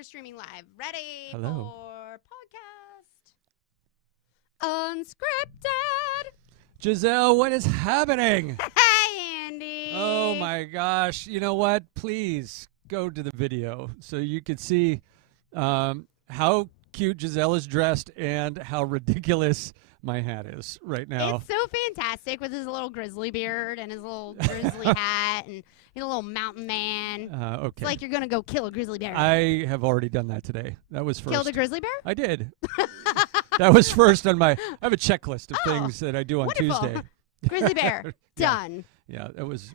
we're streaming live. Ready Hello. for podcast. Unscripted. Gisele, what is happening? Hi, Andy. Oh, my gosh. You know what? Please go to the video so you can see how cute Gisele is dressed and how ridiculous my hat is right now. It's so fantastic with his little grizzly beard and his little grizzly hat and he's a little mountain man. Okay. It's like you're going to go kill a grizzly bear. I have already done that today. That was first. Killed a grizzly bear? I did. That was first on my... I have a checklist of Oh, things that I do on wonderful. Tuesday. Grizzly bear. Yeah. Done. Yeah, it was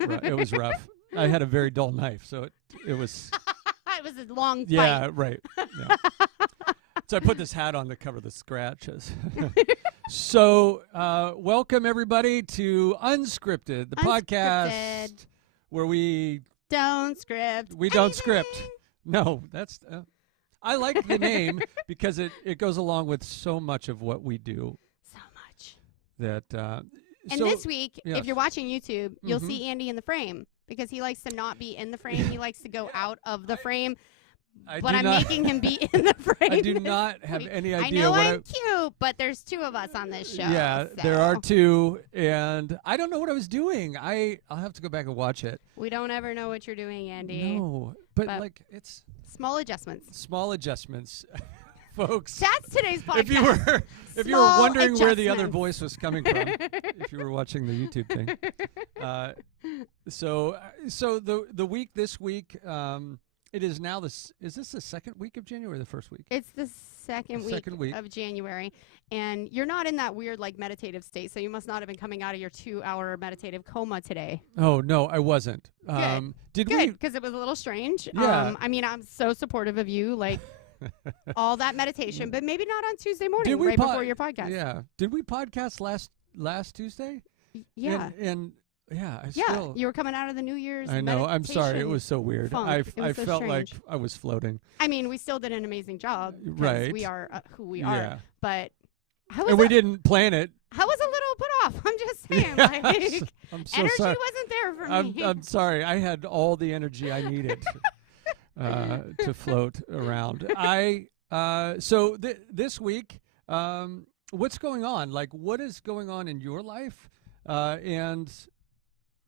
rough. I had a very dull knife, so it was... It was a long fight. Yeah, right. Yeah. So I put this hat on to cover the scratches. So welcome, everybody, to Unscripted, the podcast where we don't script. We don't script. No, that's... I like the name because it goes along with so much of what we do. So much. That... And so, this week, yes. if you're watching YouTube, you'll see Andy in the frame because he likes to not be in the frame. He likes to go out of the frame. But I'm making him be in the frame. I do not have any idea. I know I'm cute, but there's two of us on this show. Yeah, so. there are two, and I don't know what I was doing. I'll have to go back and watch it. We don't ever know what you're doing, Andy. No, but like it's small adjustments. Small adjustments, folks. That's today's podcast. If you were wondering where the other voice was coming from, if you were watching the YouTube thing, so the week this week. It is now is this the second week of January or the first week? It's the second week of January. And you're not in that weird like meditative state, so you must not have been coming out of your 2-hour meditative coma today. Oh, no, I wasn't. Good. Good, because it was a little strange. Yeah. I mean, I'm so supportive of you, like all that meditation, but maybe not on Tuesday morning right before your podcast. Yeah. Did we podcast last Tuesday? Yeah. And yeah, you were coming out of the New Year's. I know. I'm sorry. It was so weird. I felt like I was floating. I mean, we still did an amazing job. Right. We are who we are. Yeah. But we didn't plan it. I was a little put off. I'm just saying. Like, I'm so energy sorry. wasn't there for me. I'm sorry. I had all the energy I needed to float around. So this week, what's going on? Like, what is going on in your life? And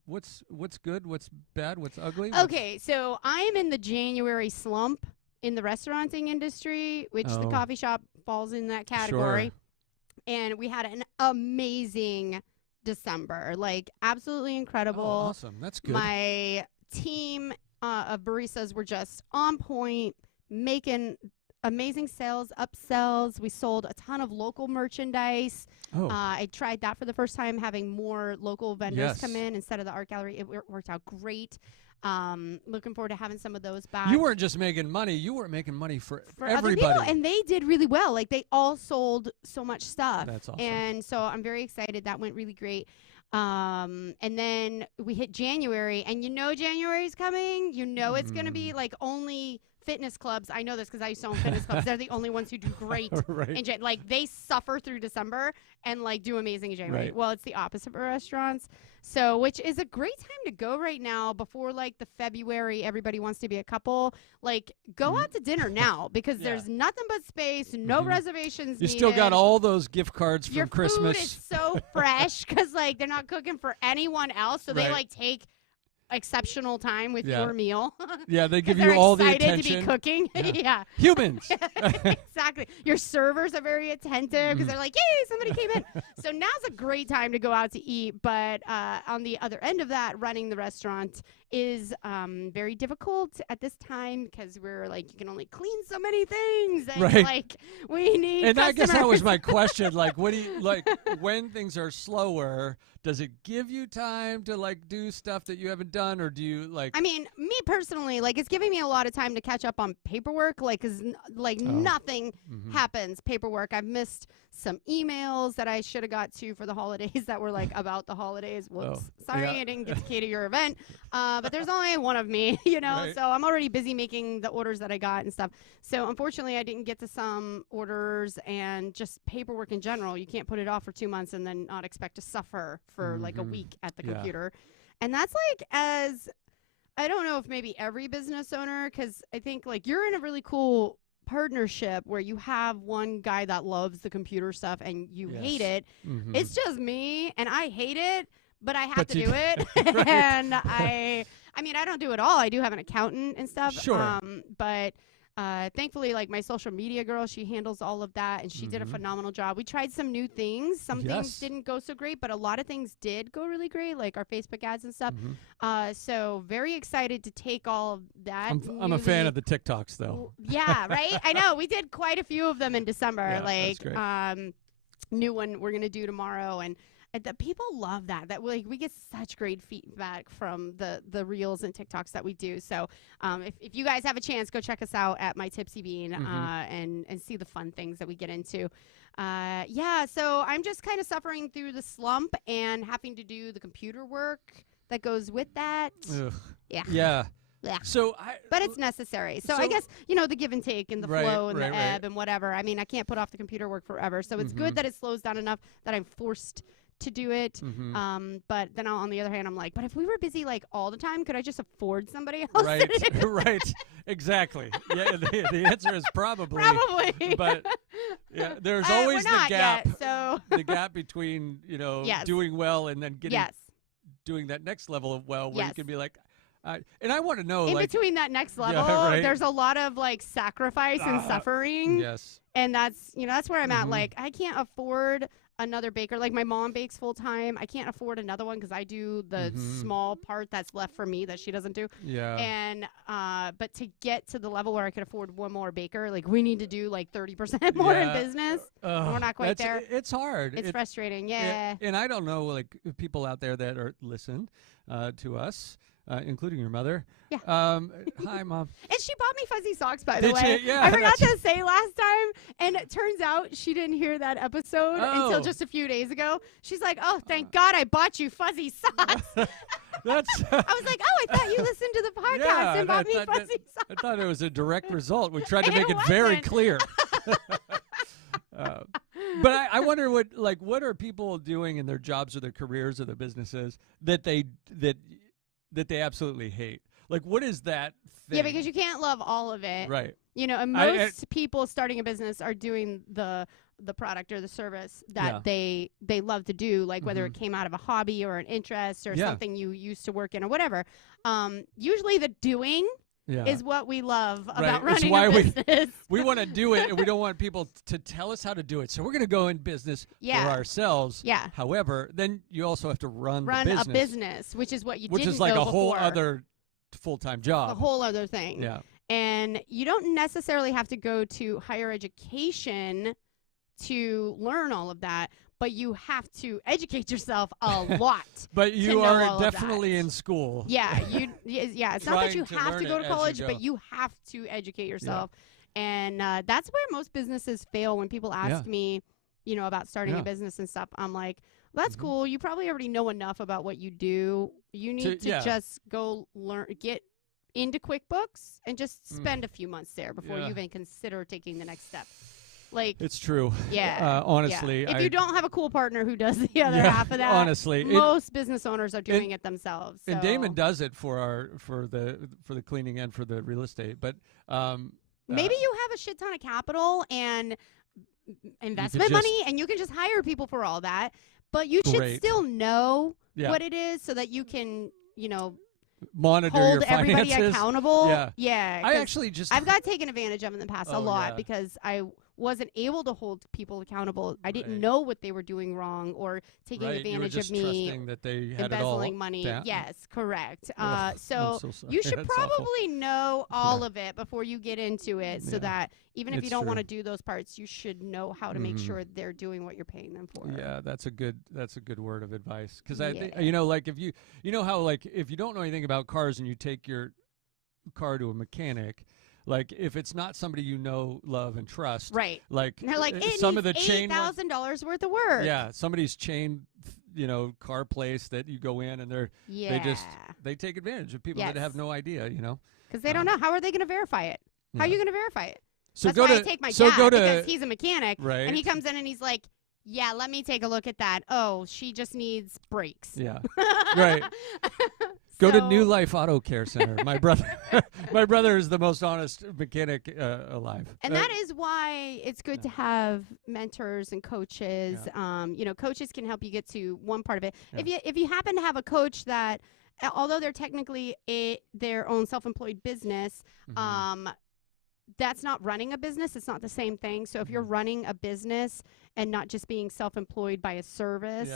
what's good, what's bad, what's ugly? Okay, so I'm in the January slump in the restaurating industry, which the coffee shop falls in that category. Sure. And we had an amazing December, like absolutely incredible. Oh, awesome. That's good. My team of baristas were just on point, making amazing sales, upsells. We sold a ton of local merchandise. I tried that for the first time, having more local vendors come in instead of the art gallery. It worked out great. Looking forward to having some of those back. You weren't just making money. You were making money for everybody. Other people, and they did really well. Like, they all sold so much stuff. That's awesome. And so I'm very excited. That went really great. And then we hit January, and January's coming. It's going to be like only fitness clubs. I know this because I used to own fitness clubs. They're the only ones who do great. Right. Like, they suffer through December and like do amazing in January. Right. Well, it's the opposite for restaurants. So, which is a great time to go right now before like the February, everybody wants to be a couple. Like, go out to dinner now because there's nothing but space, no reservations You needed. still got all those gift cards from Christmas. Your food is so fresh because like they're not cooking for anyone else, so they like take exceptional time with your meal. Yeah, they give you all the attention. Excited to be cooking. Yeah. Humans. Exactly. Your servers are very attentive because they're like, yay, somebody came in. So now's a great time to go out to eat. But on the other end of that, running the restaurant is very difficult at this time because we're like, you can only clean so many things. And like, we need And customers. I guess that was my question. Like, what do you like when things are slower? Does it give you time to like do stuff that you haven't done, or do you like? I mean, me personally, like, it's giving me a lot of time to catch up on paperwork. Like, nothing happens paperwork. I've missed some emails that I should have got to for the holidays that were like about the holidays. Whoops, sorry, I didn't get to cater your event. But there's only one of me, Right. So I'm already busy making the orders that I got and stuff. So unfortunately, I didn't get to some orders and just paperwork in general. You can't put it off for 2 months and then not expect to suffer for like a week at the computer. And that's like as I don't know if maybe every business owner, because I think like you're in a really cool partnership where you have one guy that loves the computer stuff and you hate it. It's just me and I hate it, but I have to do it. Right. And I mean, I don't do it all. I do have an accountant and stuff. Sure. But thankfully, like my social media girl, she handles all of that, and she did a phenomenal job. We tried some new things. Some things didn't go so great, but a lot of things did go really great, like our Facebook ads and stuff. So very excited to take all of that. I'm a fan of the TikToks, though. Yeah, right? I know. We did quite a few of them in December. Yeah, like, that's great. new one we're going to do tomorrow. And the people love that. That like we get such great feedback from the reels and TikToks that we do. So if you guys have a chance, go check us out at My Tipsy Bean and see the fun things that we get into. Yeah, so I'm just kind of suffering through the slump and having to do the computer work that goes with that. Ugh. Yeah. Yeah. Yeah. So but it's necessary. So I guess, the give and take and the flow and the ebb and whatever. I mean, I can't put off the computer work forever. So it's good that it slows down enough that I'm forced to do it. But then on the other hand, I'm like, but if we were busy like all the time, could I just afford somebody else? Right. Right. Exactly. Yeah. The answer is probably. Probably. But yeah, there's always the gap. Yet, so. The gap between, doing well and then doing that next level of well, where you can be like, and I want to know, in between that next level, there's a lot of like sacrifice and suffering. Yes. And that's where I'm at. Like, I can't afford another baker. Like, my mom bakes full time. I can't afford another one because I do the small part that's left for me that she doesn't do. Yeah. And but to get to the level where I could afford one more baker, like we need to do like 30% more in business. And we're not quite there. It's hard. It's frustrating. Yeah. And I don't know, like people out there that listen to us. Including your mother. Yeah. Hi, Mom. And she bought me fuzzy socks, by the way. She? Yeah, I forgot to say last time, and it turns out she didn't hear that episode until just a few days ago. She's like, "Oh, thank God I bought you fuzzy socks." I was like, "Oh, I thought you listened to the podcast and bought me fuzzy socks." I thought it was a direct result. We tried to make it very clear. But I wonder what are people doing in their jobs or their careers or their businesses that they absolutely hate? Like, what is that thing? Yeah, because you can't love all of it. Right. And most people starting a business are doing the product or the service that they love to do, like whether it came out of a hobby or an interest or something you used to work in or whatever. Usually the doing is what we love about running a business. We want to do it, and we don't want people to tell us how to do it. So we're going to go in business for ourselves. Yeah. However, then you also have to run the business. A business, which is what you didn't know before. Which is like a whole other full-time job. A whole other thing. Yeah. And you don't necessarily have to go to higher education to learn all of that, but you have to educate yourself a lot. But you are definitely in school. Yeah, it's not that you have to go to college, but you have to educate yourself. Yeah. And that's where most businesses fail. When people ask me, about starting a business and stuff, I'm like, well, that's cool. You probably already know enough about what you do. You need to just go get into QuickBooks and just spend a few months there before you even consider taking the next step. Like, it's true. Yeah. Honestly, if you don't have a cool partner who does the other half of that, honestly, most business owners are doing it themselves. So. And Damon does it for the cleaning and for the real estate. But maybe you have a shit ton of capital and investment money, and you can just hire people for all that. But you should still know what it is so that you can, monitor hold your finances. Everybody accountable. Yeah. I've got taken advantage of in the past a lot because I wasn't able to hold people accountable. I didn't know what they were doing wrong or taking advantage of me. That they had embezzling money. down. Yes, correct. So you should probably know all of it before you get into it, so that even if you don't want to do those parts, you should know how to make sure they're doing what you're paying them for. Yeah, that's a good word of advice. Because I think, like if you how like if you don't know anything about cars and you take your car to a mechanic. Like, if it's not somebody you know, love, and trust, right? Like, and they're like, it some of the $8,000 worth of work. Yeah, somebody's chain, car place that you go in, and they take advantage of people that have no idea, because they don't know. How are they going to verify it? How are you going to verify it? So that's why I take my dad because he's a mechanic, right? And he comes in and he's like, yeah, let me take a look at that. Oh, she just needs brakes. Yeah, right. Go to New Life Auto Care Center. My brother is the most honest mechanic alive. And that is why it's good to have mentors and coaches. Yeah. Coaches can help you get to one part of it. Yeah. If you happen to have a coach that, although they're technically their own self-employed business, that's not running a business. It's not the same thing. So if you're running a business and not just being self-employed by a service,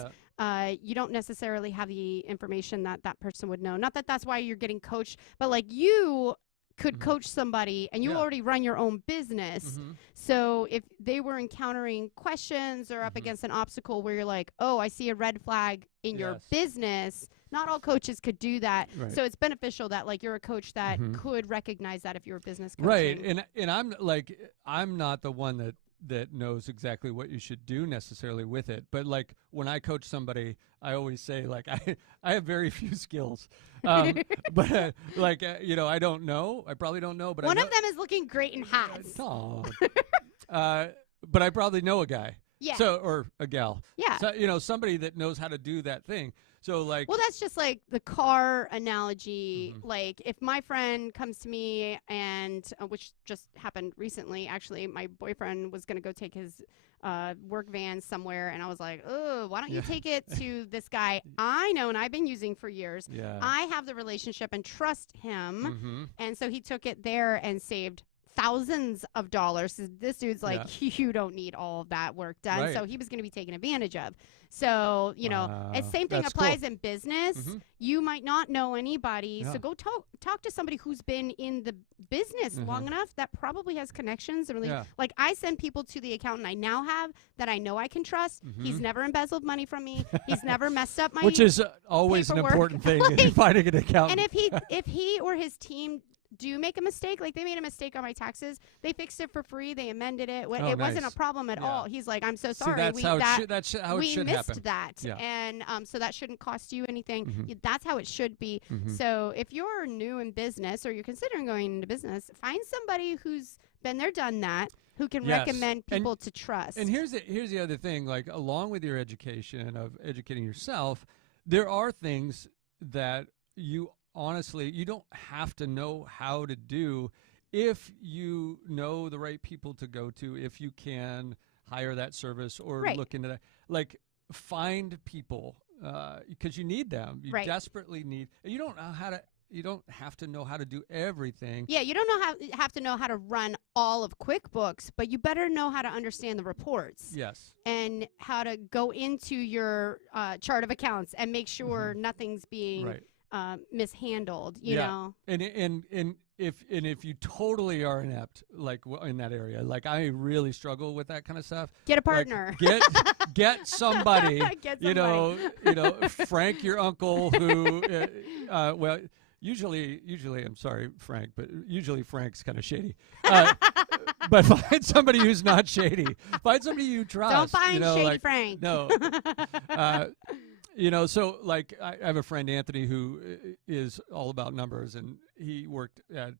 you don't necessarily have the information that person would know. Not that that's why you're getting coached, but like you could coach somebody and you already run your own business. So if they were encountering questions or up against an obstacle where you're like, oh, I see a red flag in your business, not all coaches could do that. Right. So it's beneficial that like you're a coach that could recognize that if you're a business coach. Right. And I'm not the one that knows exactly what you should do necessarily with it. But like when I coach somebody, I always say like I have very few skills. But I don't know. I probably don't know. But one of them is looking great in hats. But I probably know a guy. Yeah. Or a gal. Yeah. So, somebody that knows how to do that thing. So like. Well, that's just like the car analogy. Like if my friend comes to me and which just happened recently, actually, my boyfriend was going to go take his work van somewhere, and I was like, oh, why don't you take it to this guy I know and I've been using for years. Yeah. I have the relationship and trust him, and so he took it there and saved thousands of dollars. This dude's like, you don't need all of that work done. Right. So he was going to be taken advantage of. So, same thing applies in business. You might not know anybody. So go talk to somebody who's been in the business long enough that probably has connections. And really, like I send people to the accountant I now have that I know I can trust. He's never embezzled money from me. He's never messed up my Which is always paperwork. An important thing in finding an accountant. And if he or his team do make a mistake, like they made a mistake on my taxes, they fixed it for free, they amended it. It wasn't a problem at all. He's like, I'm so sorry. See, that's how it should happen. We missed that. Yeah. And so that shouldn't cost you anything. That's how it should be. So if you're new in business or you're considering going into business, find somebody who's been there, done that, who can recommend people to trust. And here's the other thing, like along with your education of educating yourself, there are things that honestly, you don't have to know how to do if you know the right people to go to, if you can hire that service or look into that. Like, find people because you need them. You desperately need. You don't know how to. You don't have to know how to do everything. Yeah, you don't have to know how to run all of QuickBooks, but you better know how to understand the reports. Yes. And how to go into your chart of accounts and make sure nothing's being mishandled, you know. And if you totally are inept, like in that area, like I really struggle with that kind of stuff. Get a partner. Like, get somebody. You know, Frank, your uncle, who, usually I'm sorry, Frank, but usually Frank's kind of shady. But find somebody who's not shady. Find somebody you trust. Don't find shady Frank. No. So like I have a friend, Anthony, who is all about numbers, and he worked at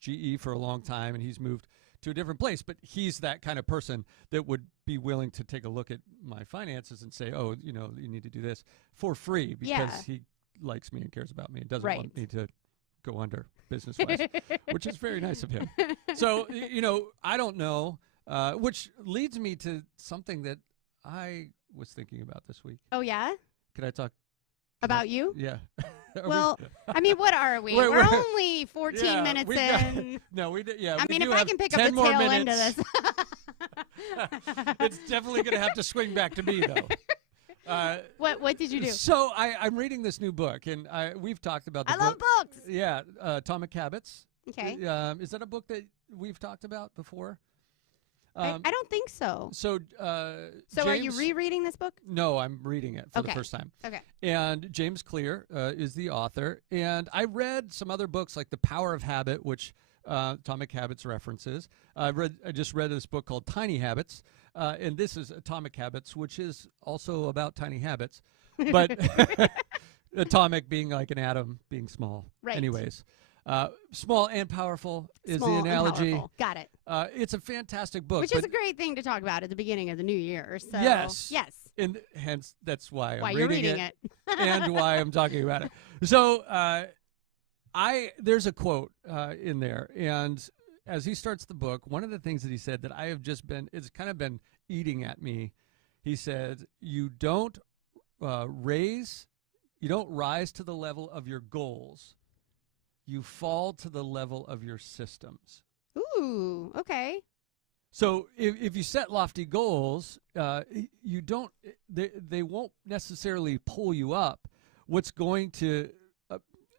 GE for a long time, and he's moved to a different place. But he's that kind of person that would be willing to take a look at my finances and say, oh, you need to do this for free because he likes me and cares about me and doesn't want me to go under business-wise, which is very nice of him. So, I don't know, which leads me to something that I was thinking about this week. Oh, yeah? Could I talk? About you? Yeah. Well, I mean, what are we? We're only 14 minutes in. No, we did. Yeah. I mean, if I can pick up the tail end of this. It's definitely going to have to swing back to me, though. What did you do? So I'm reading this new book, and we've talked about the book. I love books. Yeah. Atomic Habits. Okay. Is that a book that we've talked about before? I don't think so. So are you rereading this book? No, I'm reading it for the first time. Okay. And James Clear is the author. And I read some other books like The Power of Habit, which Atomic Habits references. I just read this book called Tiny Habits. And this is Atomic Habits, which is also about tiny habits. But atomic being like an atom being small. Right. Anyways. Small and Powerful is Small the and analogy. Powerful. Got it. It's a fantastic book. Which is a great thing to talk about at the beginning of the new year. So, yes. Yes. And hence, that's why I'm You're reading it. and why I'm talking about it. So there's a quote in there. And as he starts the book, one of the things that he said that it's kind of been eating at me. He said, you don't rise to the level of your goals. You fall to the level of your systems. Ooh, okay. So if you set lofty goals, you don't. They won't necessarily pull you up. What's going to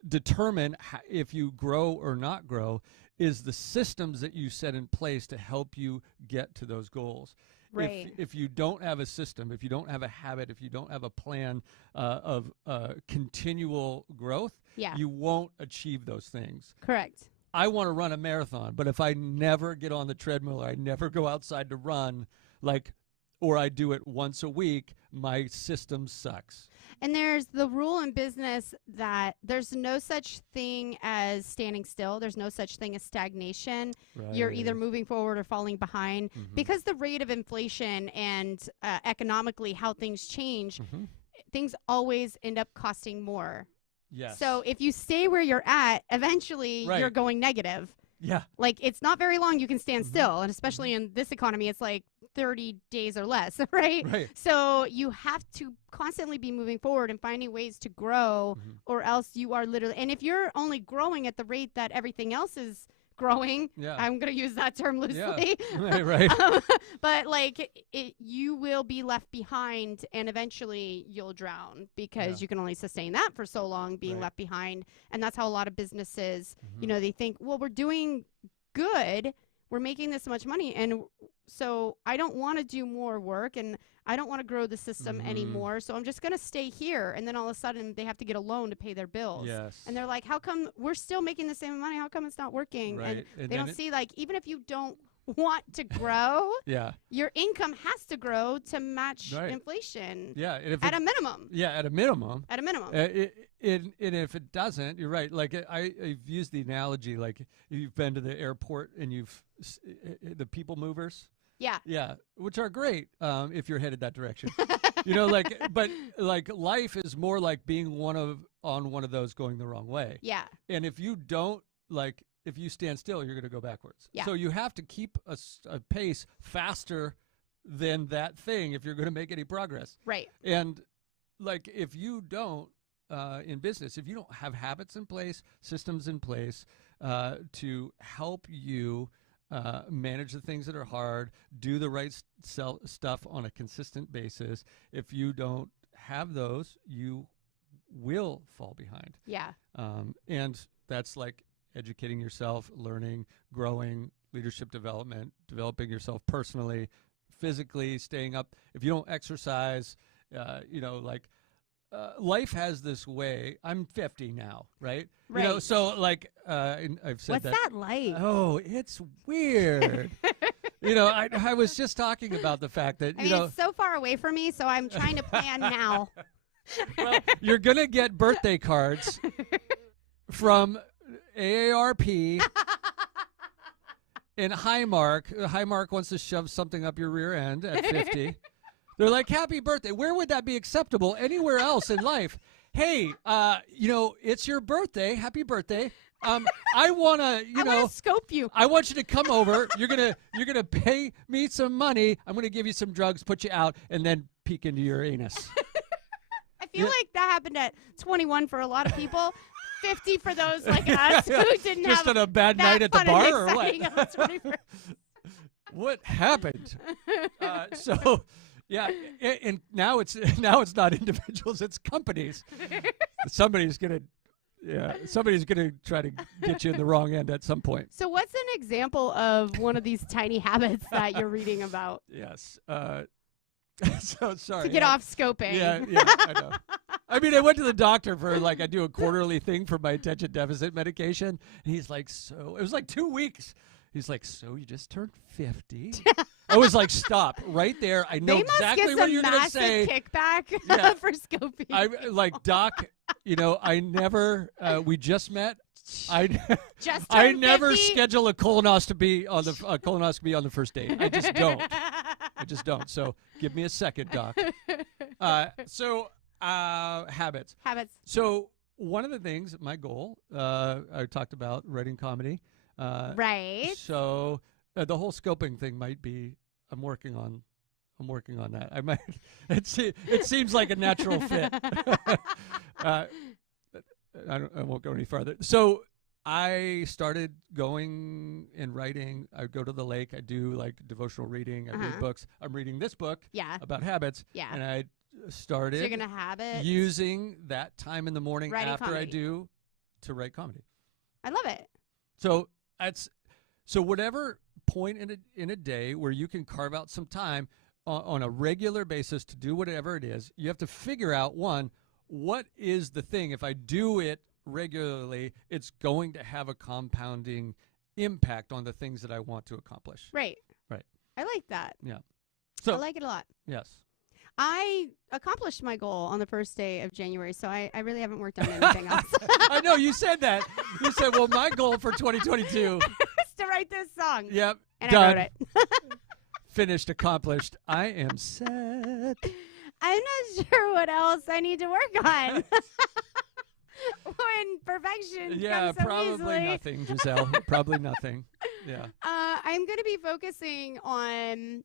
determine if you grow or not grow is the systems that you set in place to help you get to those goals. Right. If you don't have a system, if you don't have a habit, if you don't have a plan of continual growth, you won't achieve those things. Correct. I want to run a marathon, but if I never get on the treadmill, or I never go outside to run, or I do it once a week, my system sucks. And there's the rule in business that there's no such thing as standing still. There's no such thing as stagnation. Right. You're either moving forward or falling behind. Mm-hmm. Because the rate of inflation and economically how things change, things always end up costing more. Yes. So if you stay where you're at, eventually you're going negative. Yeah. It's not very long you can stand still. And especially in this economy, it's 30 days or less, right? So you have to constantly be moving forward and finding ways to grow, or else you are literally, and if you're only growing at the rate that everything else is growing, I'm going to use that term loosely. Yeah. Right. But you will be left behind, and eventually you'll drown because you can only sustain that for so long, being left behind. And that's how a lot of businesses, they think, well, we're doing good, we're making this much money, and so I don't want to do more work, and I don't want to grow the system anymore, so I'm just going to stay here. And then all of a sudden they have to get a loan to pay their bills. Yes. And they're like, how come we're still making the same money? How come it's not working? Right. And they don't see, even if you don't want to grow, your income has to grow to match inflation. Yeah. At a minimum. Yeah, at a minimum. At a minimum. And if it doesn't, you're right. I've used the analogy, you've been to the airport and the people movers. Yeah, which are great if you're headed that direction. But life is more like being on one of those going the wrong way. Yeah. And if you don't if you stand still, you're going to go backwards. Yeah. So you have to keep a pace faster than that thing if you're going to make any progress. Right. And if you don't in business, if you don't have habits in place, systems in place to help you manage the things that are hard, do the right stuff on a consistent basis. If you don't have those, you will fall behind. Yeah. And that's educating yourself, learning, growing, leadership development, developing yourself personally, physically, staying up. If you don't exercise, life has this way. I'm 50 now, right? Right. So I've said What's that like? Oh, it's weird. I was just talking about the fact that, it's so far away from me, so I'm trying to plan now. Well, you're going to get birthday cards from AARP and Highmark. Highmark wants to shove something up your rear end at 50. They're like, happy birthday. Where would that be acceptable? Anywhere else in life? Hey, it's your birthday. Happy birthday. I want to, I want to scope you. I want you to come over. You're going to pay me some money. I'm going to give you some drugs, put you out, and then peek into your anus. I feel like that happened at 21 for a lot of people. 50 for those like us who didn't just have on a bad night at the bar or what? What happened? Yeah, and now it's not individuals, it's companies. Somebody's gonna try to get you in the wrong end at some point. So what's an example of one of these tiny habits that you're reading about? Yes. So sorry. To get off scoping. Yeah, I know. I mean, I went to the doctor for I do a quarterly thing for my attention deficit medication. And he's like, so it was 2 weeks. He's like, so you just turned 50? I was like, stop right there. I know exactly what you're going to say. They must get some massive kickback for scoping. I Doc, I never, we just met I Just I turned never 50. schedule a colonoscopy on the first date. I just don't. I just don't. So give me a second, doc. Habits. Habits. So one of the things, my goal, I talked about writing comedy. Right. So the whole scoping thing might be. I'm working on that. I might. It seems like a natural fit. I won't go any farther. So I started going and writing. I go to the lake. I do like devotional reading. I read books. I'm reading this book about habits. Yeah. And I started So you're going to have it. using that time in the morning Writing after comedy. I do to write comedy. I love it. So whatever point in a day where you can carve out some time on a regular basis to do whatever it is, you have to figure out, one, what is the thing? If I do it regularly, it's going to have a compounding impact on the things that I want to accomplish. Right. Right. I like that. Yeah. I So like it a lot. yes. I accomplished my goal on the first day of January, so I really haven't worked on anything else. I know you said that. You said, well, my goal for 2022 is to write this song. Yep. And done. I wrote it. Finished, accomplished. I am set. I'm not sure what else I need to work on. When perfection comes so probably easily. nothing, Gisele. Probably nothing. Yeah. I'm going to be focusing on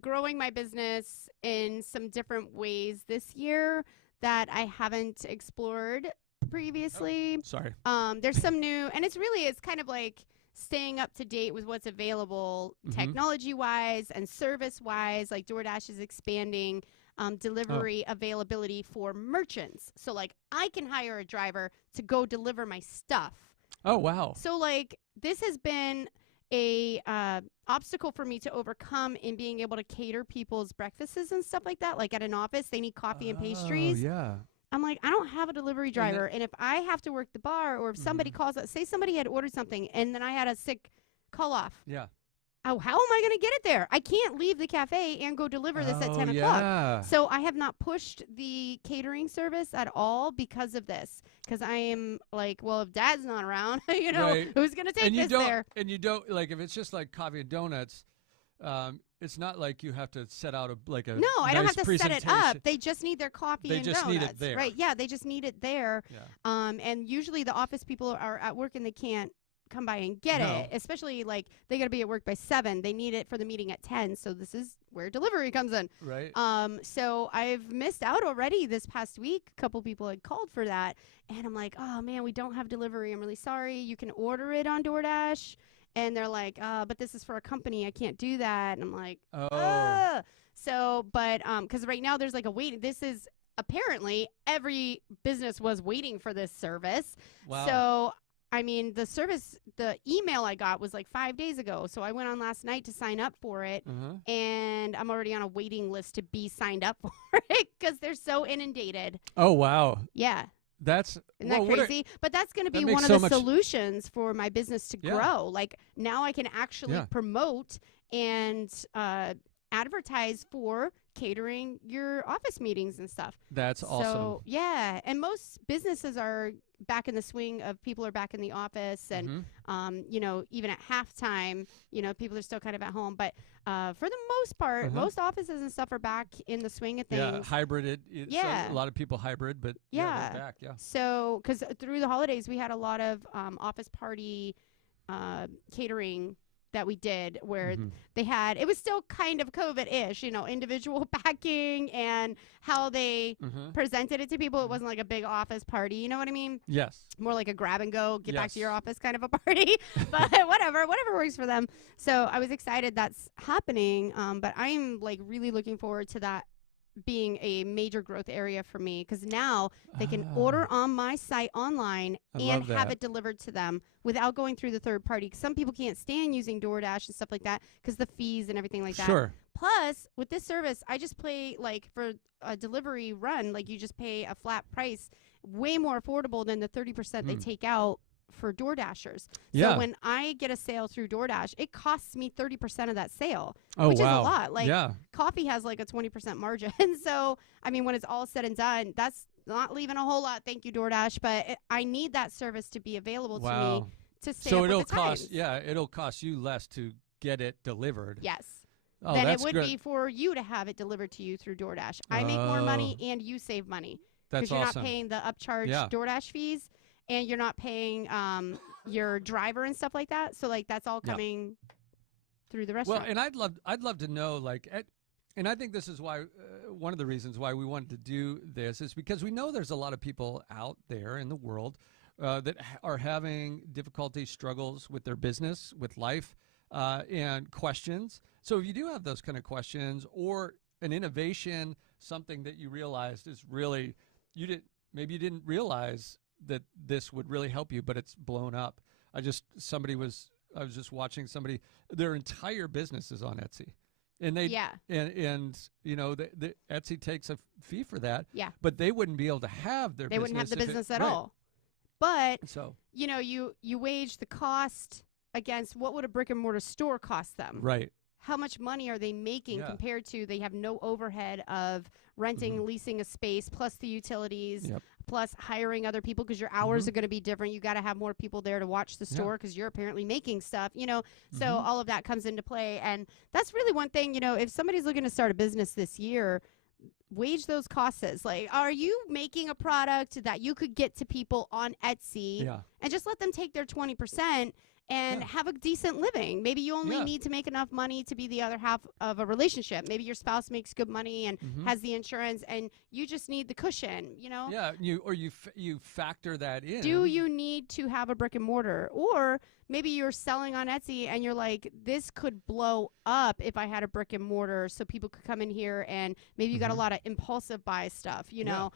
growing my business in some different ways this year that I haven't explored previously. Sorry. There's some new, and it's kind of like staying up to date with what's available technology-wise and service-wise. Like DoorDash is expanding delivery availability for merchants. So like I can hire a driver to go deliver my stuff. Oh, wow. So like this has been a obstacle for me to overcome in being able to cater people's breakfasts and stuff like that. Like at an office, they need coffee and pastries. Oh, yeah. I'm like, I don't have a delivery driver. And if I have to work the bar or if somebody calls up, say somebody had ordered something and then I had a sick call off. Yeah. Oh, how am I going to get it there? I can't leave the cafe and go deliver this at 10 o'clock. Yeah. So I have not pushed the catering service at all because of this. Because I am like, well, if Dad's not around, Right. who's going to take this there? And you don't, like, if it's just like coffee and donuts, it's not like you have to set out No, I nice don't have to set it presentation. up. They just need their coffee They and just donuts. need it there. Right, yeah, they just need it there. Yeah. And usually the office people are at work and they can't come by and get it, especially like they got to be at work by 7. They need it for the meeting at 10. So this is where delivery comes in. Right. So I've missed out already this past week. A couple people had called for that. And I'm like, oh man, we don't have delivery. I'm really sorry. You can order it on DoorDash. And they're like, but this is for a company. I can't do that. And I'm like, So, but because right now there's like a wait. This is apparently every business was waiting for this service. Wow. So, I mean, the email I got was like 5 days ago. So I went on last night to sign up for it. And I'm already on a waiting list to be signed up for it because they're so inundated. Oh, wow. Yeah. Isn't that crazy? But that's going to be one of the solutions for my business to grow. Like now I can actually promote and advertise for catering your office meetings and stuff. That's awesome. So, yeah. And most businesses are back in the swing of people are back in the office and, even at halftime, people are still kind of at home. But for the most part, most offices and stuff are back in the swing of things. Yeah, hybrid. So a lot of people hybrid, but they're back. Yeah. So, because through the holidays, we had a lot of office party catering that we did where they had, it was still kind of COVID-ish, individual packing and how they presented it to people. It wasn't like a big office party. You know what I mean? Yes. More like a grab and go, get back to your office kind of a party. But whatever works for them. So I was excited that's happening. But I'm like really looking forward to that being a major growth area for me because now they can order on my site online and have it delivered to them without going through the third party. Some people can't stand using DoorDash and stuff like that because the fees and everything like that. Sure. Plus, with this service, I just pay like for a delivery run, like you just pay a flat price, way more affordable than the 30% they take out for DoorDashers. So when I get a sale through DoorDash, it costs me 30% of that sale, which is a lot. Like coffee has like a 20% margin. So, I mean, when it's all said and done, that's not leaving a whole lot. Thank you, DoorDash. But I need that service to be available to me to stay so up it'll with the cost, times. yeah, it'll cost you less to get it delivered. Yes. Oh, than it that's would great. be for you to have it delivered to you through DoorDash. I make more money and you save money. That's you're awesome. not paying the upcharge DoorDash fees, and you're not paying your driver and stuff like that. So like that's all coming through the restaurant. Well, and I'd love to know, like, and I think this is why one of the reasons why we wanted to do this is because we know there's a lot of people out there in the world that are having difficulty, struggles with their business, with life, and questions. So if you do have those kind of questions or an innovation, something that you realized is really maybe you didn't realize that this would really help you, but it's blown up. I was just watching somebody, their entire business is on Etsy. And they and you know the Etsy takes a fee for that. Yeah. But they wouldn't be able to have their they business. wouldn't have the business at right. all. But So you know, you wage the cost against what would a brick and mortar store cost them. right. How much money are they making compared to they have no overhead of renting, leasing a space, plus the utilities, plus hiring other people because your hours are going to be different. You got to have more people there to watch the store because you're apparently making stuff, you know. So all of that comes into play. And that's really one thing, you know, if somebody's looking to start a business this year, wage those costs. Like, are you making a product that you could get to people on Etsy and just let them take their 20% and have a decent living? Maybe you only need to make enough money to be the other half of a relationship. Maybe your spouse makes good money and has the insurance, and you just need the cushion, you know? Yeah, you factor that in. Do you need to have a brick and mortar? Or maybe you're selling on Etsy and you're like, this could blow up if I had a brick and mortar so people could come in here, and maybe you got a lot of impulsive buy stuff, you know?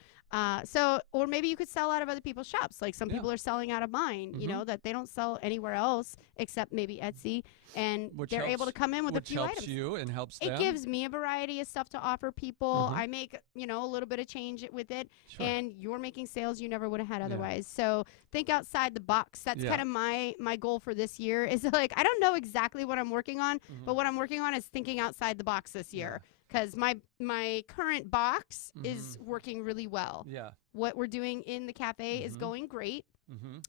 Or maybe you could sell out of other people's shops. Like some people are selling out of mine, you know, that they don't sell anywhere else except maybe Etsy, and they're able to come in with a few items. Which helps you and helps them. It gives me a variety of stuff to offer people. I make, you know, a little bit of change with it, and you're making sales you never would have had otherwise. So think outside the box. That's kind of my goal for this year is like, I don't know exactly what I'm working on, but what I'm working on is thinking outside the box this year. Because my current box is working really well. Yeah. What we're doing in the cafe is going great.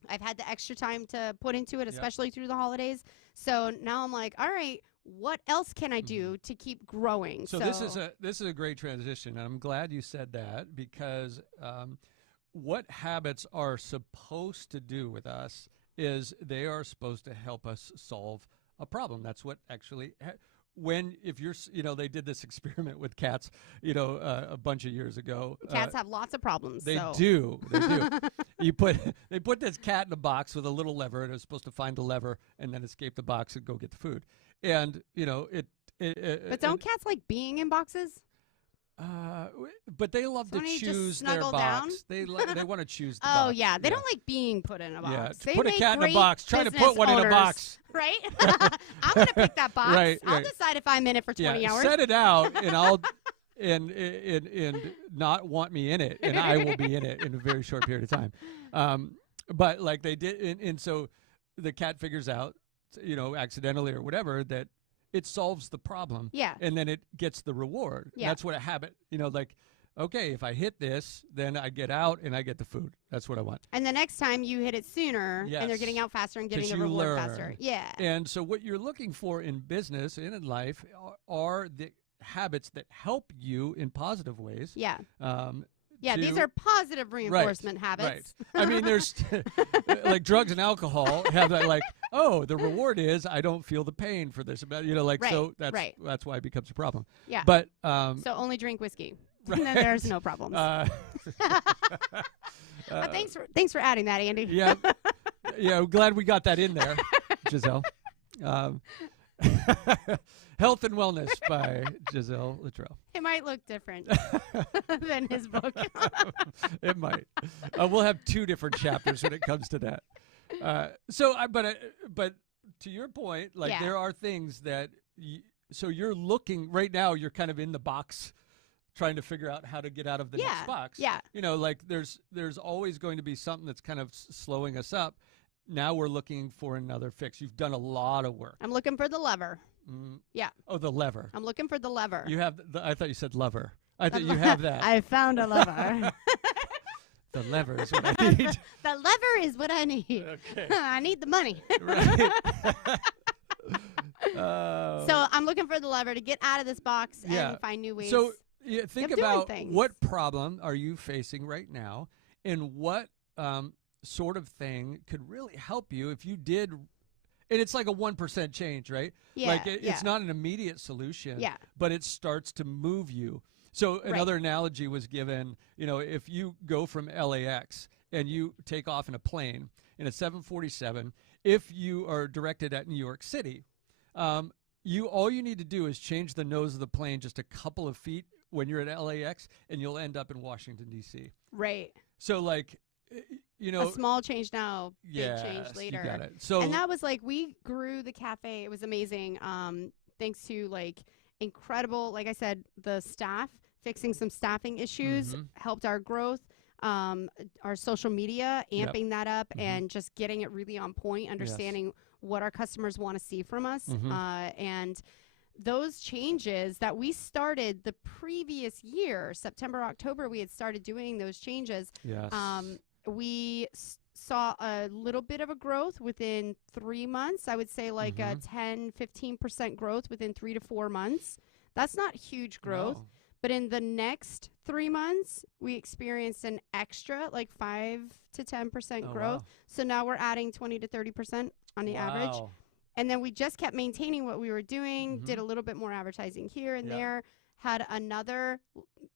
I've had the extra time to put into it, especially through the holidays. So now I'm like, all right, what else can I do to keep growing? So this is a great transition, and I'm glad you said that, because what habits are supposed to do with us is they are supposed to help us solve a problem. That's what actually. If you're, you know, they did this experiment with cats, you know, a bunch of years ago. Cats have lots of problems. They do. They put this cat in a box with a little lever, and it was supposed to find the lever and then escape the box and go get the food. And you know But don't cats like being in boxes? But they love to choose their box. They want to choose the box. Oh, yeah. They don't like being put in a box. Yeah, they put a cat in a box. Try to put one owners, in a box. Right? I'm going to pick that box. Right. I'll decide if I'm in it for 20 hours. Set it out, and I'll and not want me in it, and I will be in it in a very short period of time. But like they did, and so the cat figures out, you know, accidentally or whatever, that it solves the problem. Yeah. And then it gets the reward. Yeah. That's what a habit, you know, like, okay, if I hit this, then I get out and I get the food. That's what I want. And the next time you hit it sooner, and they're getting out faster and getting the reward faster. Yeah. And so what you're looking for in business and in life are the habits that help you in positive ways. Yeah. These are positive reinforcement habits. Right. I mean, there's like drugs and alcohol have that, like, oh, the reward is I don't feel the pain for this. You know, like, so that's why it becomes a problem. Yeah. But so only drink whiskey. And then there's no problems. Thanks for adding that, Andy. Yeah. I'm glad we got that in there, Gisele. Health and Wellness by Gisele Littrell. It might look different than his book. It might. We'll have two different chapters when it comes to that. But to your point, like there are things that. So you're looking right now. You're kind of in the box, trying to figure out how to get out of the next box. Yeah. You know, like there's always going to be something that's kind of slowing us up. Now we're looking for another fix. You've done a lot of work. I'm looking for the lever. Yeah. Oh, the lever. I'm looking for the lever. You have. I thought you said lover. I thought you have that. I found a lever. The lever is what I need. The lever is what I need. Okay. I need the money. Right. So I'm looking for the lever to get out of this box and find new ways. So think about things. what problem are you facing right now, and what sort of thing could really help you if you did. And it's like a 1% change, right? Yeah, like it's not an immediate solution, but it starts to move you. So another analogy was given, if you go from LAX and you take off in a plane in a 747, if you are directed at New York City, all you need to do is change the nose of the plane just a couple of feet when you're at LAX, and you'll end up in Washington, D.C. Right. So like, a small change now, big change later. You got it. So, and that was like, we grew the cafe. It was amazing. Thanks to like incredible, like I said, the staff fixing some staffing issues helped our growth. Our social media, amping that up and just getting it really on point, understanding what our customers want to see from us. And those changes that we started the previous year, September, October, we had started doing those changes. Yes. We saw a little bit of a growth within 3 months. I would say like a 10-15% growth within 3 to 4 months. That's not huge growth. No. But in the next 3 months, we experienced an extra like 5 to 10% growth. Wow. So now we're adding 20 to 30% on the average. And then we just kept maintaining what we were doing, did a little bit more advertising here and there, had another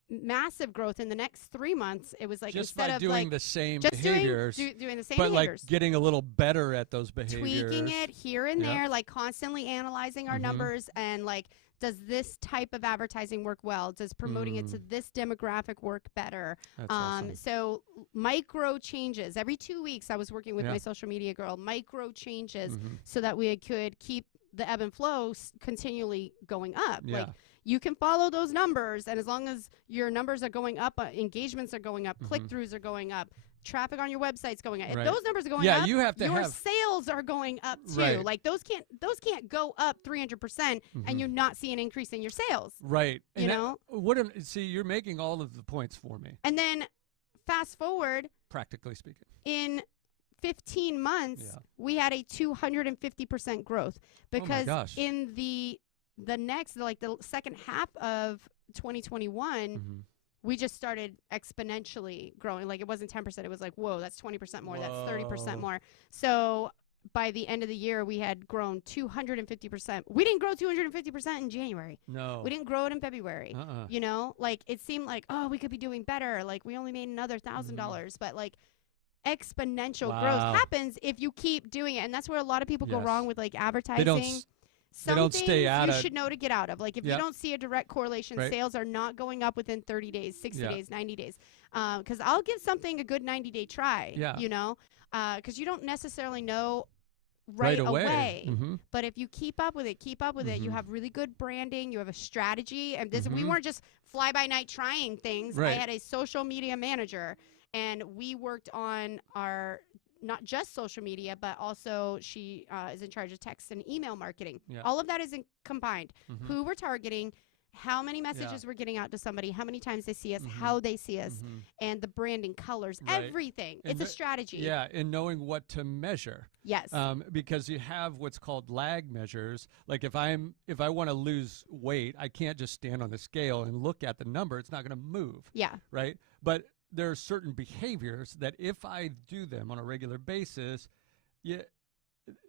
massive growth in the next 3 months. It was like, just instead by of doing like the same just behaviors, doing the same but behaviors. like getting a little better at those behaviors. Tweaking it here and there, like constantly analyzing our numbers and like, does this type of advertising work well? Does promoting it to this demographic work better? That's awesome. So micro changes. Every 2 weeks, I was working with my social media girl. Micro changes so that we could keep the ebb and flow continually going up. Like, you can follow those numbers, and as long as your numbers are going up, engagements are going up, click-throughs are going up, traffic on your website's going up. If those numbers are going up, you have to your sales are going up too. Like those can't go up 300% and you not see an increase in your sales. Right. You know? See, you're making all of the points for me. And then fast forward, practically speaking, in 15 months, we had a 250% growth because in the next, like the second half of 2021, we just started exponentially growing. Like it wasn't 10%. It was like, whoa, that's 20% more. That's 30% more. So by the end of the year, we had grown 250%. We didn't grow 250% in January. No. We didn't grow it in February. You know, like it seemed like, oh, we could be doing better. Like we only made another $1,000, but like exponential growth happens if you keep doing it. And that's where a lot of people go wrong with like advertising. Some things stay out you should know to get out of. Like if you don't see a direct correlation, sales are not going up within 30 days, 60 days, 90 days. Because I'll give something a good 90-day try, you know, because you don't necessarily know right away. But if you keep up with it, you have really good branding, you have a strategy. And this we weren't just fly-by-night trying things. I had a social media manager, and we worked on our not just social media, but also she is in charge of text and email marketing. All of that is combined. Who we're targeting, how many messages we're getting out to somebody, how many times they see us, how they see us, and the branding, colors, everything. And it's a strategy. Yeah, and knowing what to measure. Yes. Because you have what's called lag measures. Like if I want to lose weight, I can't just stand on the scale and look at the number. It's not going to move. Yeah. Right? But there are certain behaviors that if I do them on a regular basis,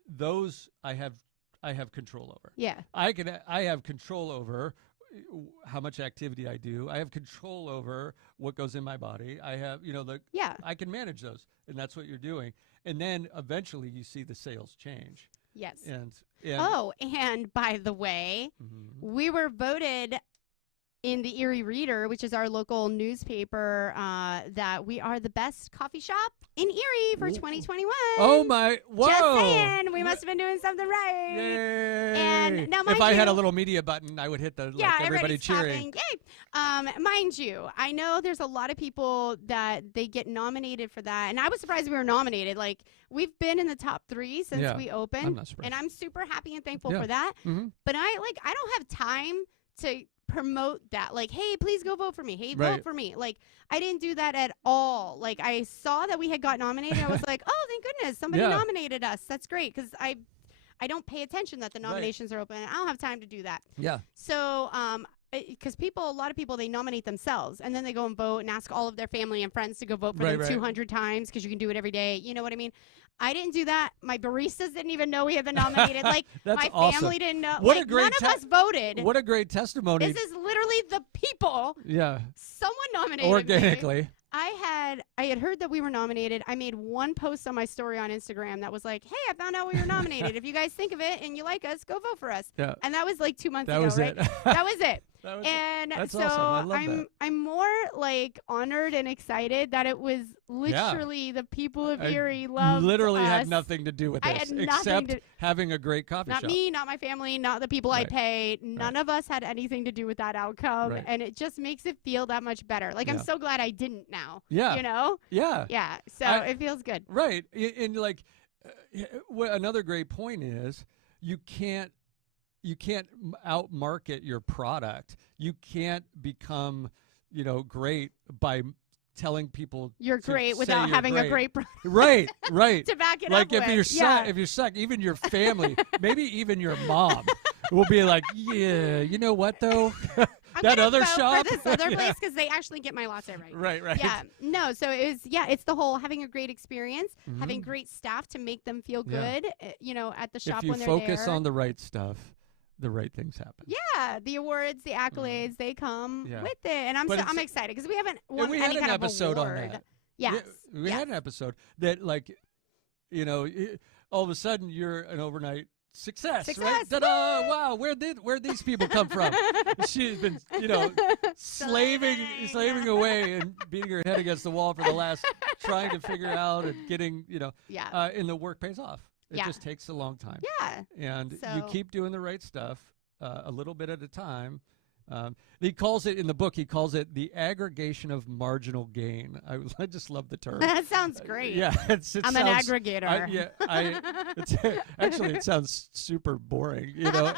those I have control over. Yeah. I have control over how much activity I do. I have control over what goes in my body. I have, I can manage those, and that's what you're doing. And then eventually you see the sales change. Yes. And by the way, we were voted in the Erie Reader, which is our local newspaper, that we are the best coffee shop in Erie for 2021. Oh my! Whoa! Just saying, we must have been doing something right. Yay! And now, if I had a little media button, I would hit the everybody cheering. Yay! Mind you, I know there's a lot of people that they get nominated for that, and I was surprised we were nominated. Like we've been in the top 3 since we opened, I'm not surprised. and I'm super happy and thankful for that. But I don't have time to promote that. Like, hey, please go vote for me. Hey, Right. vote for me. Like, I didn't do that at all. Like, I saw that we had got nominated. I was like, oh, thank goodness. Somebody Yeah. nominated us. That's great. Because I don't pay attention that the nominations are open. I don't have time to do that. Yeah. So, because a lot of people, they nominate themselves and then they go and vote and ask all of their family and friends to go vote for them 200 times because you can do it every day. You know what I mean? I didn't do that. My baristas didn't even know we had been nominated. Like, my family didn't know. What like, a great none of us voted. What a great testimony. This is literally the people. Yeah. Someone nominated organically. me. I had heard that we were nominated. I made one post on my story on Instagram that was like, hey, I found out we were nominated. If you guys think of it and you like us, go vote for us. Yeah. And that was like 2 months ago, was right? it. That was it. And that's so awesome. I love that. I'm more like honored and excited that it was literally the people of Erie loved literally us. had nothing to do with this except having a great coffee shop. Not me, not my family, not the people I pay. None of us had anything to do with that outcome. Right. And it just makes it feel that much better. Like, I'm so glad I didn't now. Yeah. You know? Yeah. Yeah. So it feels good. Right. And like, another great point is you can't outmarket your product. You can't become, great by telling people you're great without having a great product. Right. To back it like up if with. if you suck, even your family, maybe even your mom will be like, yeah, you know what though? That other vote shop for this other place because they actually get my latte right. Right. Yeah. No. So it's the whole having a great experience, having great staff to make them feel good. At the shop when they're there. If you focus on the right stuff, the right things happen. Yeah, the awards, the accolades, they come with it, and I'm excited because we haven't won we any had kind an of episode award. on that. Yes, we had an episode that, like, all of a sudden you're an overnight success, right? Ta-da! Wow, where'd these people come from? She's been, slaving away and beating her head against the wall for the last, trying to figure out and getting, and the work pays off. It just takes a long time. Yeah. And you keep doing the right stuff a little bit at a time. He calls it, in the book, the aggregation of marginal gain. I just love the term. That sounds great. Yeah. I'm an aggregator. It sounds super boring, The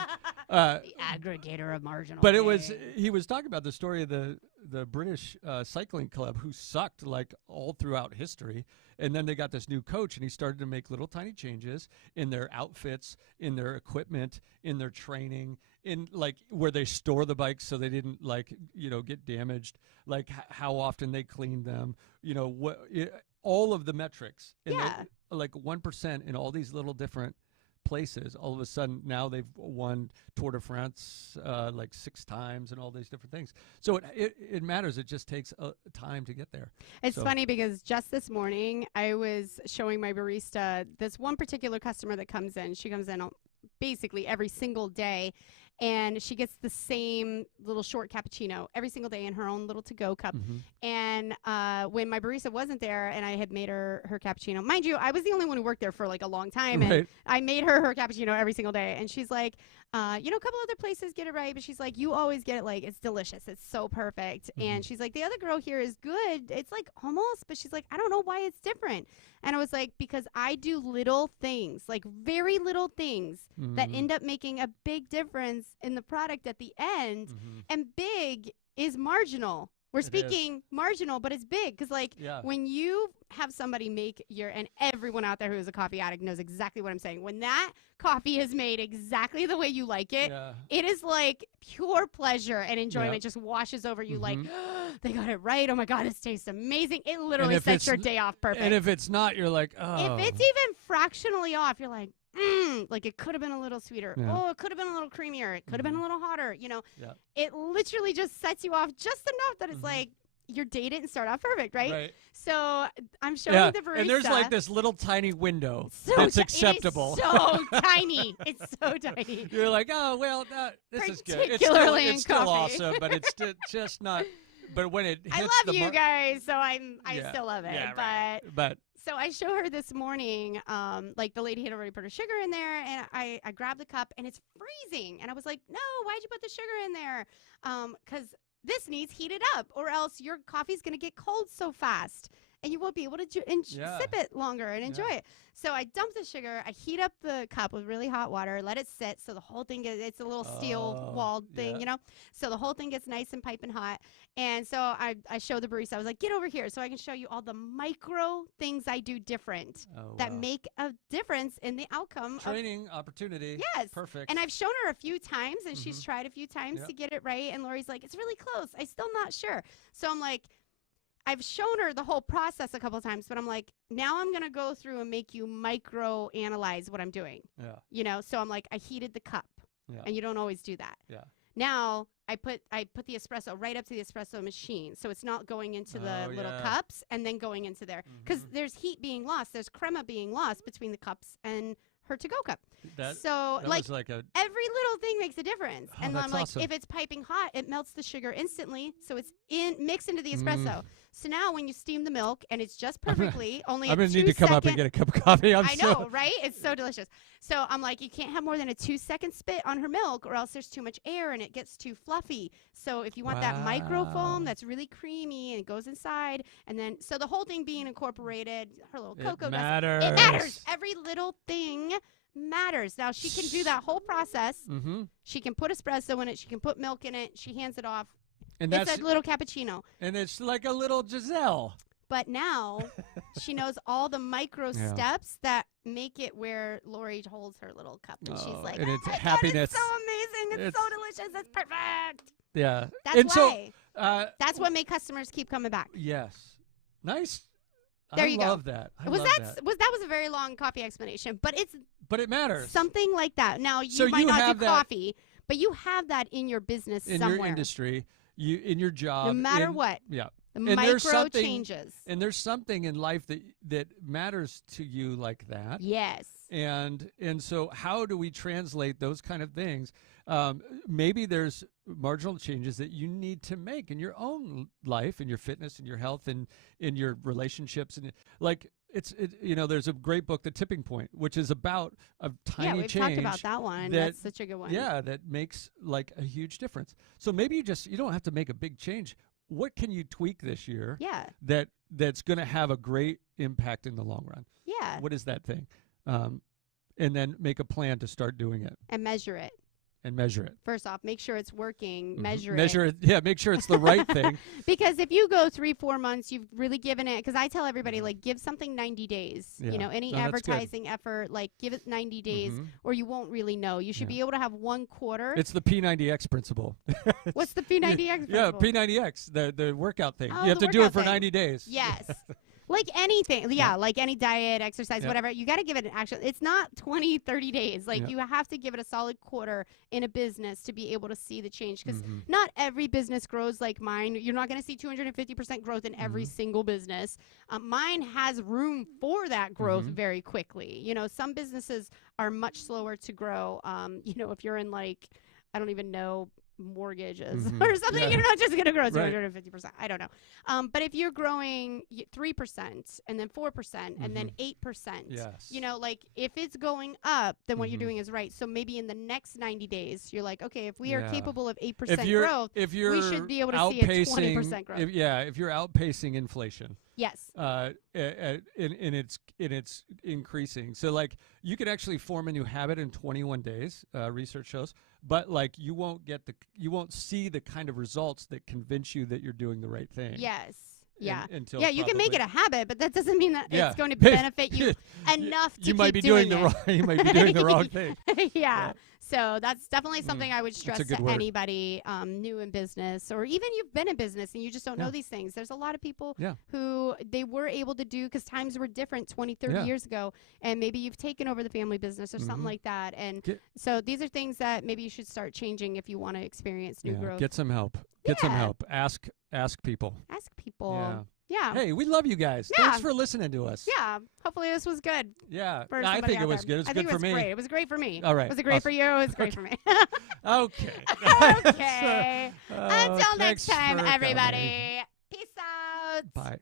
aggregator of marginal But gain. he was talking about the story of the British cycling club who sucked like all throughout history. And then they got this new coach, and he started to make little tiny changes in their outfits, in their equipment, in their training, in like where they store the bikes so they didn't get damaged, like how often they cleaned them, all of the metrics. And like 1% in all these little different places. All of a sudden now they've won Tour de France like 6 times and all these different things. So it matters. It just takes time to get there. It's funny because just this morning I was showing my barista this one particular customer that comes in. She comes in basically every single day, and she gets the same little short cappuccino every single day in her own little to-go cup. And when my barista wasn't there and I had made her cappuccino, mind you, I was the only one who worked there for like a long time, and I made her cappuccino every single day. And she's like, a couple other places get it right, but she's like, you always get it, like, it's delicious. It's so perfect. And she's like, the other girl here is good. It's like almost, but she's like, I don't know why it's different. And I was like, because I do little things, like very little things that end up making a big difference in the product at the end. And big is marginal. We're speaking marginal, but it's big because, like, when you have somebody make and everyone out there who is a coffee addict knows exactly what I'm saying. When that coffee is made exactly the way you like it, it is like pure pleasure and enjoyment just washes over you. Like, they got it right. Oh my God, it tastes amazing. It literally sets your day off perfect. And if it's not, you're like, oh. If it's even fractionally off, you're like, like it could have been a little sweeter. Oh, it could have been a little creamier. It could have been a little hotter. It literally just sets you off just enough that it's like your day didn't start off perfect, right? So I'm showing the barista. And there's like this little tiny window that's acceptable. It is so tiny. It's so tiny. You're like, oh, well, this is good. Particularly it's still awesome, but it's just not. But when it hits I love you guys, so I still love it. Yeah, but so I show her this morning, like the lady had already put her sugar in there, and I grabbed the cup, and it's freezing. And I was like, no, why'd you put the sugar in there? Because this needs heated up, or else your coffee's going to get cold so fast. and you won't be able to Yeah. sip it longer and enjoy it. So I dump the sugar. I heat up the cup with really hot water. Let it sit so the whole thing it's a little steel walled thing, you know. So the whole thing gets nice and piping hot. And so I showed the barista. I was like, get over here so I can show you all the micro things I do different that make a difference in the outcome. Training opportunity. Yes. Perfect. And I've shown her a few times, and she's tried a few times to get it right. And Lori's like, it's really close. I'm still not sure. So I'm like, I've shown her the whole process a couple of times, but I'm like, now I'm going to go through and make you micro analyze what I'm doing. Yeah. You know, so I'm like, I heated the cup. Yeah. And you don't always do that. Yeah. Now I put the espresso right up to the espresso machine, so it's not going into the little cups and then going into there, because there's heat being lost, there's crema being lost between the cups and her to-go cup. That like every little thing makes a difference. And I'm like, awesome. if it's piping hot, it melts the sugar instantly, so it's mixed into the espresso. So now when you steam the milk and it's just perfectly, only I'm going to need to come up and get a cup of coffee. I know, right? It's so delicious. So I'm like, you can't have more than a 2-second spit on her milk, or else there's too much air and it gets too fluffy. So if you want that microfoam that's really creamy and it goes inside, and then so the whole thing being incorporated, her little cocoa matters. It matters. Every little thing matters. Now she can do that whole process. She can put espresso in it. She can put milk in it. She hands it off. And it's a little cappuccino. And it's like a little Gisele. But now she knows all the micro steps that make it where Lori holds her little cup. And she's like, and it's my happiness. God, it's so amazing. It's so delicious. It's perfect. Yeah. That's why. That's what made customers keep coming back. Yes. Nice. There you go. I love that. That was a very long coffee explanation, but it matters. Something like that. Now you might not do coffee, but you have that in your business somewhere. In your industry, in your job. No matter what. Yeah. The micro changes. And there's something in life that matters to you like that. Yes. And so how do we translate those kind of things? Maybe there's marginal changes that you need to make in your own life, in your fitness, in your health, and in your relationships. And like there's a great book, The Tipping Point, which is about a tiny change. Yeah, we've talked about that one. That's such a good one. Yeah, that makes like a huge difference. So maybe you don't have to make a big change. What can you tweak this year? Yeah. That's going to have a great impact in the long run. Yeah. What is that thing? And then make a plan to start doing it. And measure it. First off, make sure it's working. Measure it. Yeah, make sure it's the right thing. Because if you go 3-4 months, you've really given it. Because I tell everybody, like, give something 90 days. Yeah. You know, any advertising effort, like, give it 90 days, or you won't really know. You should be able to have 1 quarter. It's the P90X principle. What's the P90X principle? Yeah, P90X, the workout thing. Oh, you have to do it for 90 days. Yes. Like anything, like any diet, exercise, whatever, you got to give it an action. It's not 20, 30 days. Like you have to give it a solid quarter in a business to be able to see the change, because not every business grows like mine. You're not going to see 250% growth in every single business. Mine has room for that growth very quickly. You know, some businesses are much slower to grow. You know, if you're in like, I don't even know, mortgages or something, you're not just going to grow 250%. I don't know. But if you're growing 3% and then 4% and then 8%, you know, like if it's going up, then what you're doing is right. So maybe in the next 90 days, you're like, okay, if we are capable of 8% growth, we should be able to see a 20% growth. If you're outpacing inflation. Yes. And it's increasing. So like you could actually form a new habit in 21 days, research shows, but like you won't see the kind of results that convince you that you're doing the right thing. Yes. Yeah. You can make it a habit, but that doesn't mean that it's going to benefit you enough to you might be doing the wrong thing. Yeah. So that's definitely something I would stress to anybody new in business, or even you've been in business and you just don't know these things. There's a lot of people who they were able to do because times were different 20, 30 years ago, and maybe you've taken over the family business or something like that. And so these are things that maybe you should start changing if you want to experience new growth. Get some help. Get some help. Ask people. Ask people. Yeah. Hey, we love you guys. Yeah. Thanks for listening to us. Yeah. Hopefully this was good. Yeah. I think it was good. It's good for me. Great. It was great for me. All right. Was it great for you? It was great for me. Okay. Okay. Until next time, everybody. Peace out. Bye.